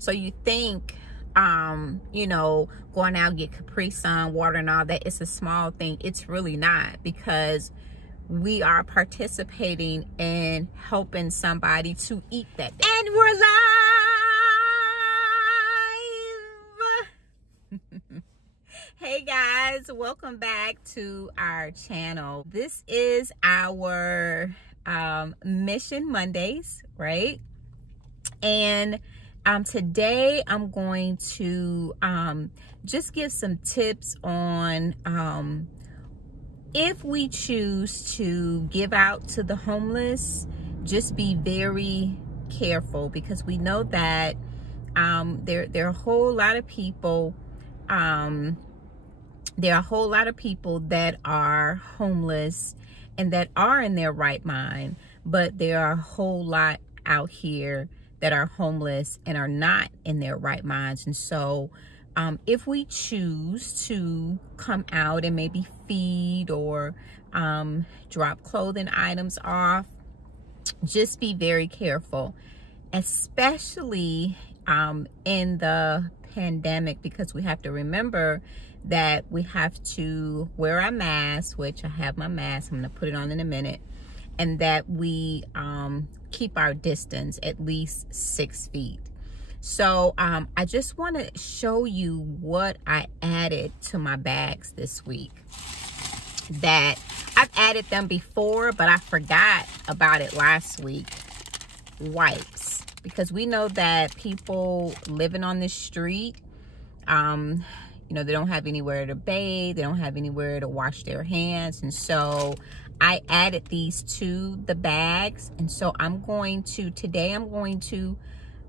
So you think, you know, going out, get Capri Sun, water and all that, it's a small thing. It's really not, because we are participating in helping somebody to eat that day. And we're live! Hey guys, welcome back to our channel. This is our Mission Mondays, right? And today I'm going to just give some tips on if we choose to give out to the homeless, just be very careful, because we know that there are a whole lot of people that are homeless and that are in their right mind, but there are a whole lot out here that are homeless and are not in their right minds. And so if we choose to come out and maybe feed or drop clothing items off, just be very careful, especially in the pandemic, because we have to remember that we have to wear our mask, which I have my mask, I'm gonna put it on in a minute, and that we keep our distance at least 6 feet. So I just want to show you what I added to my bags this week. That I've added them before, but I forgot about it last week. Wipes, because we know that people living on the street, you know, they don't have anywhere to bathe, they don't have anywhere to wash their hands, and so I added these to the bags. And so today I'm going to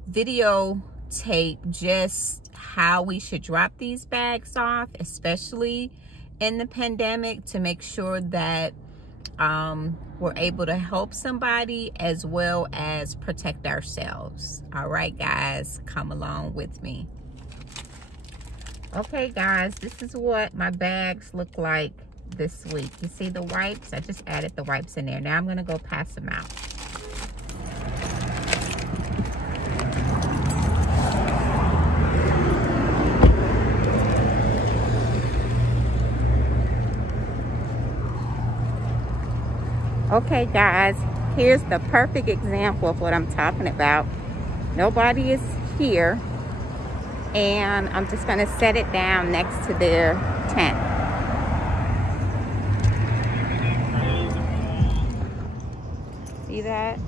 videotape just how we should drop these bags off, especially in the pandemic, to make sure that we're able to help somebody as well as protect ourselves. All right, guys, come along with me. Okay, guys, this is what my bags look like this week. You see the wipes? I just added the wipes in there. Now I'm gonna go pass them out. Okay, guys, here's the perfect example of what I'm talking about. Nobody is here, and I'm just gonna set it down next to their tent. See that?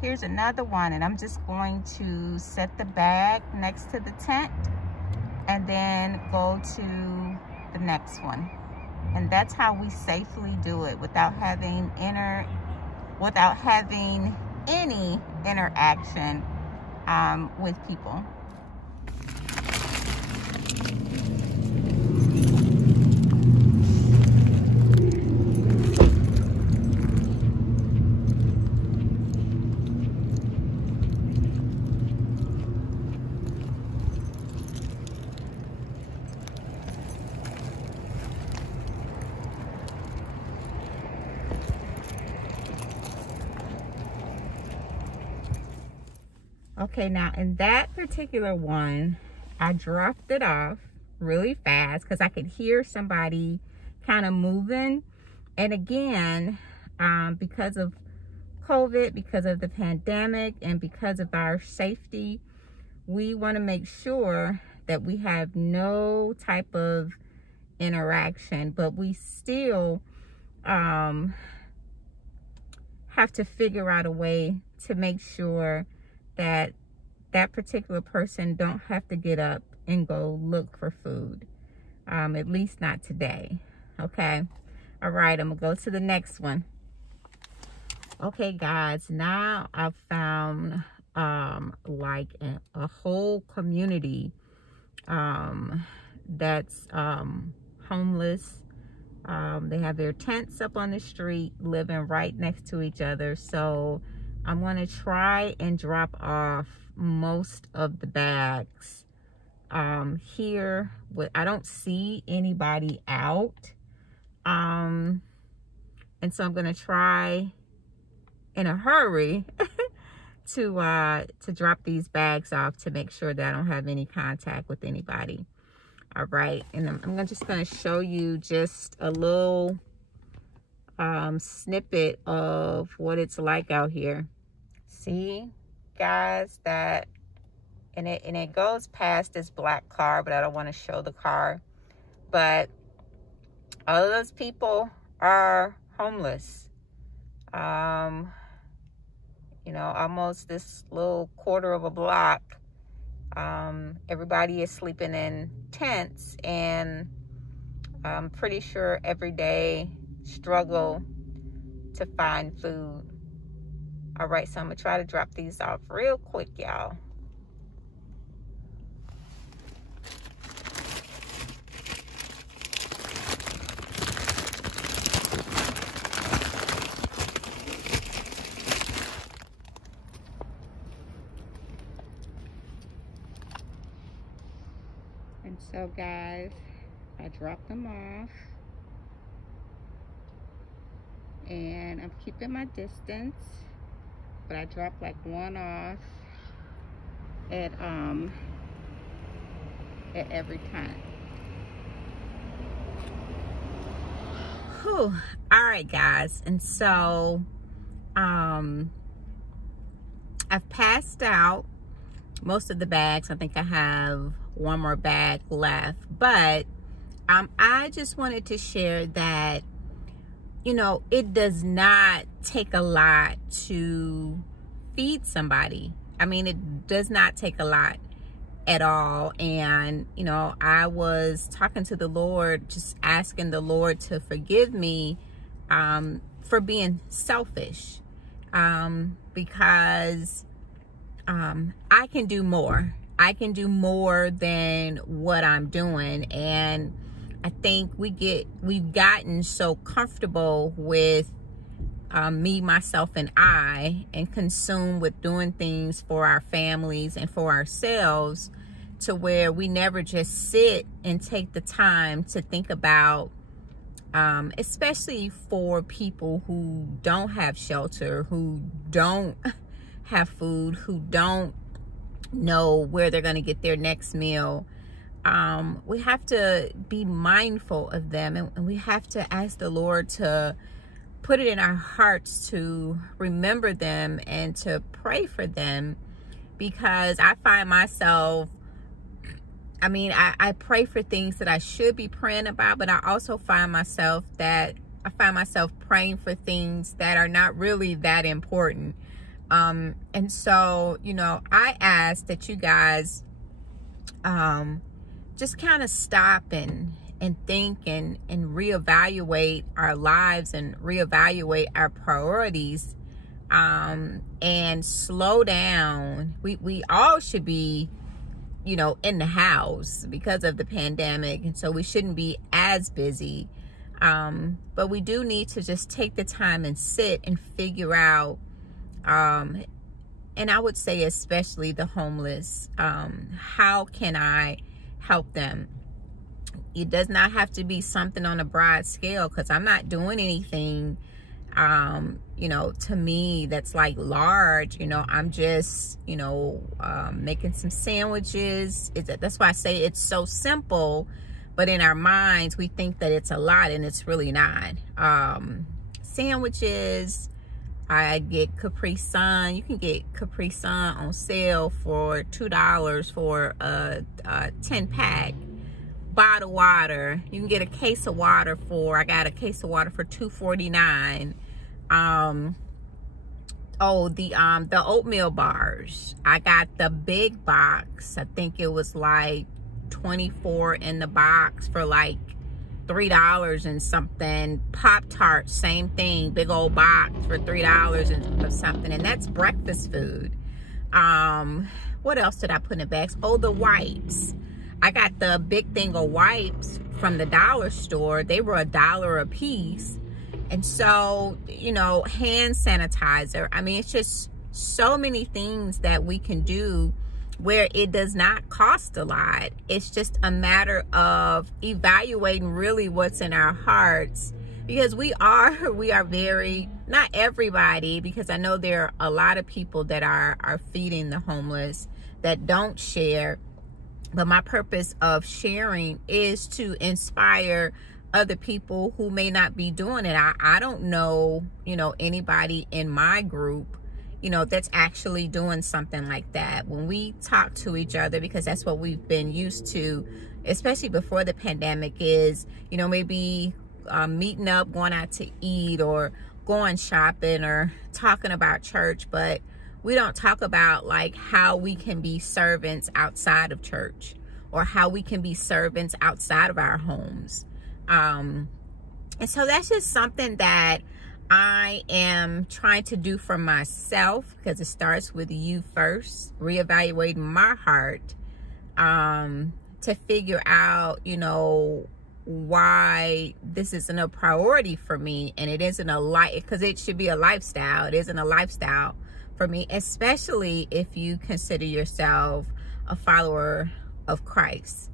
Here's another one, and I'm just going to set the bag next to the tent and then go to the next one. And that's how we safely do it without having any interaction with people. Okay, now in that particular one, I dropped it off really fast because I could hear somebody kind of moving. And again, because of COVID, because of the pandemic, and because of our safety, we want to make sure that we have no type of interaction, but we still have to figure out a way to make sure that that particular person don't have to get up and go look for food, at least not today. Okay, all right, I'm gonna go to the next one. Okay, guys, now I've found like a whole community that's homeless. They have their tents up on the street, living right next to each other. So I'm going to try and drop off most of the bags here. I don't see anybody out. And so I'm going to try in a hurry to drop these bags off to make sure that I don't have any contact with anybody. All right, and I'm just going to show you just a little snippet of what it's like out here. See, guys, that and it goes past this black car, but I don't want to show the car. But all of those people are homeless. You know, almost this little quarter of a block. Everybody is sleeping in tents, and I'm pretty sure every day struggle to find food. All right, so I'm gonna try to drop these off real quick, y'all. And so, guys, I dropped them off, and I'm keeping my distance, but I dropped like one off at every time. Whew. All right, guys, and so I've passed out most of the bags. I think I have one more bag left, but I just wanted to share that, you know, it does not take a lot to feed somebody. I mean, it does not take a lot at all. And, you know, I was talking to the Lord, just asking the Lord to forgive me for being selfish, because I can do more. I can do more than what I'm doing. And I think we've gotten so comfortable with me, myself, and I, and consumed with doing things for our families and for ourselves, to where we never just sit and take the time to think about, especially for people who don't have shelter, who don't have food, who don't know where they're going to get their next meal. We have to be mindful of them, and we have to ask the Lord to put it in our hearts to remember them and to pray for them, because I find myself, I mean, I pray for things that I should be praying about, but I also find myself praying for things that are not really that important. And so, you know, I ask that you guys just kind of stop and think and reevaluate our lives and reevaluate our priorities, and slow down. We all should be, you know, in the house because of the pandemic, and so we shouldn't be as busy, but we do need to just take the time and sit and figure out, and I would say especially the homeless, how can I help them? It does not have to be something on a broad scale, because I'm not doing anything, you know, to me that's like large. You know, I'm just, you know, making some sandwiches. That's why I say it's so simple, but in our minds we think that it's a lot, and it's really not. Sandwiches. I get Capri Sun. You can get Capri Sun on sale for $2 for a 10-pack. Bottled water. You can get a case of water I got a case of water for $2.49. Oh, the oatmeal bars. I got the big box. I think it was like 24 in the box for like $3 and something. Pop-Tarts, same thing, big old box for $3 and something, and that's breakfast food. What else did I put in the bags? Oh, the wipes. I got the big thing of wipes from the dollar store. They were $1 a piece. And so, you know, hand sanitizer. I mean, it's just so many things that we can do where it does not cost a lot. It's just a matter of evaluating really what's in our hearts because we are very, not everybody, because I know there are a lot of people that are feeding the homeless that don't share. But my purpose of sharing is to inspire other people who may not be doing it. I don't know, anybody in my group, that's actually doing something like that. When we talk to each other, because that's what we've been used to, especially before the pandemic, is, maybe meeting up, going out to eat, or going shopping, or talking about church. But we don't talk about like how we can be servants outside of church, or how we can be servants outside of our homes. And so that's just something that I am trying to do for myself, because it starts with you first, reevaluating my heart, to figure out, why this isn't a priority for me, and it isn't a life, because it should be a lifestyle. It isn't a lifestyle for me, especially if you consider yourself a follower of Christ,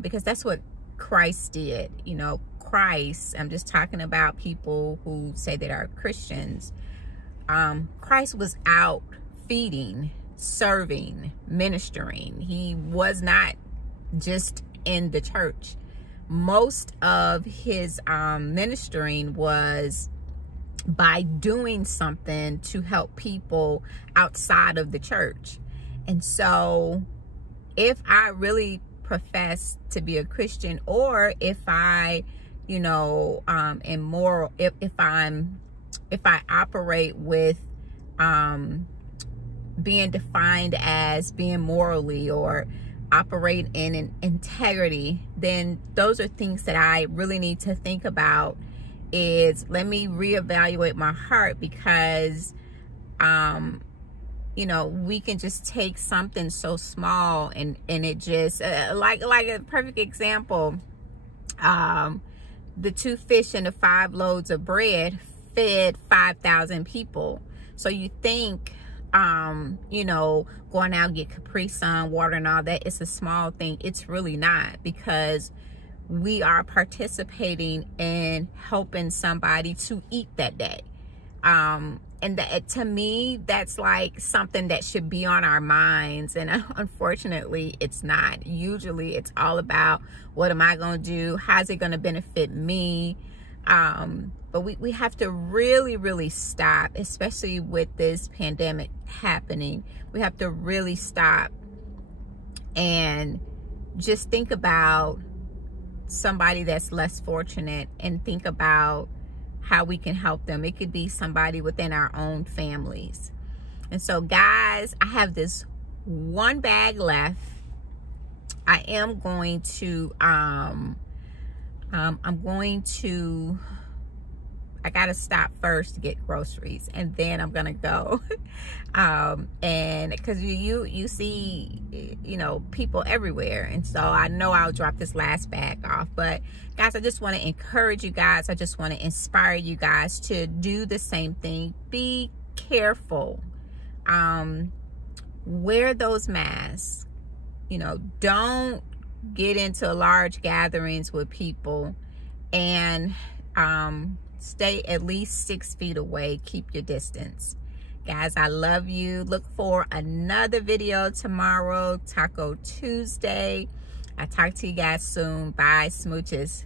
because that's what Christ did. Christ, I'm just talking about people who say that are Christians. Christ was out feeding, serving, ministering. He was not just in the church. Most of his ministering was by doing something to help people outside of the church. And so if I really profess to be a Christian, or if I, am moral, if I operate with being defined as being morally, or operate in an integrity, then those are things that I really need to think about. Is let me reevaluate my heart, because we can just take something so small and it just like a perfect example, the 2 fish and the 5 loaves of bread fed 5,000 people. So you think going out and get Capri Sun water and all that, it's a small thing. It's really not, because we are participating in helping somebody to eat that day. And that, to me, that's like something that should be on our minds. And unfortunately, it's not. Usually it's all about, what am I going to do? How's it going to benefit me? But we have to really, really stop, especially with this pandemic happening. We have to really stop and just think about somebody that's less fortunate, and think about how we can help them. It could be somebody within our own families. And so, guys, I have this one bag left. I am going to I gotta stop first to get groceries, and then I'm gonna go. And because you see, people everywhere, and so I know I'll drop this last bag off. But guys, I just want to encourage you guys. I just want to inspire you guys to do the same thing. Be careful. Wear those masks. Don't get into large gatherings with people, and stay at least 6 feet away. Keep your distance. Guys, I love you. Look for another video tomorrow, Taco Tuesday. I'll talk to you guys soon. Bye, smooches.